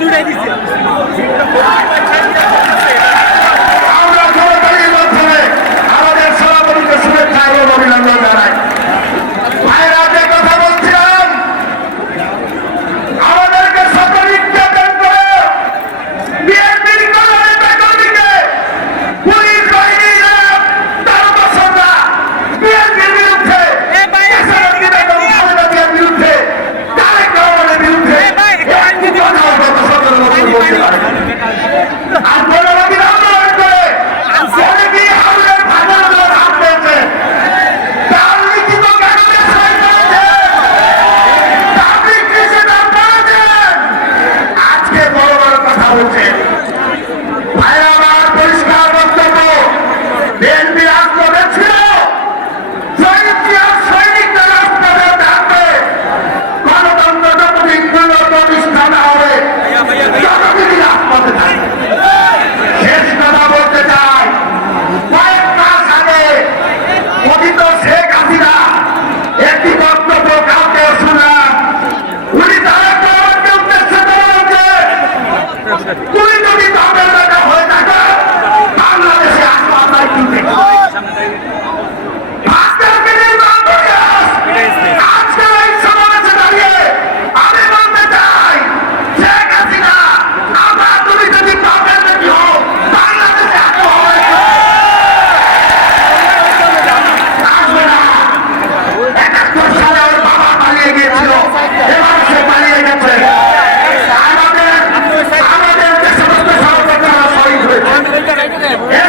দুইটাই দিছে। আমরা সরকারের মাধ্যমে আমাদের সভাপতিকে শুভেচ্ছা এবং অভিনন্দন জানাই। ভাইরা যে কথা বলছিলাম, আমাদেরকে সকল নির্যাতন করে বিএনপির কর্মীকে পুলিশ বাহিনীরা 13 বছররা বিএনপির বিরুদ্ধে, বিরুদ্ধে, তারেক রহমানের বিরুদ্ধে আর গণবাদীর আন্দোলন করে অনেকেই হামলার ভাঙার দল হাত পেয়েছে। তার লিখিত কাগজে সই করেছেন, তাবলিগ কৃষি নাম করেছেন, আজকে বড় বড় কথা বলছেন। ভাইরা আমার পরিষ্কার বক্তব্য, বিএনপি রাজপথে ছিল, সৈনিকরা রাজপথে থাকবে, গণতন্ত্র যতদিন প্রতিষ্ঠা না হবে ততদিনই রাজপথে থাকবে। শেষ কথা বলতে চাই, কয়েক মাস আগে কথিত শেখ হাসিনা একটি বক্তব্য কাউকে শুনলাম, উনি তারেক রহমানকে উদ্দেশ্য করে বলছেন, তুমি যদি দমের বেটা হয়ে থাকো বাংলাদেশে আসবো আপনার কিনতে। আজকে এই সমাবেশে দাঁড়িয়ে আমি বলতে চাই, শেখ হাসিনা আমরা তুমি যদি দমের বেটি হও বাংলাদেশে আসবো আসবে না। 71 সালে ওর বাবা পালিয়ে গিয়েছিল, এবার সে পালিয়ে গেছে। আমাদের যে সমস্ত সহযোদ্ধারা শহীদ হয়েছে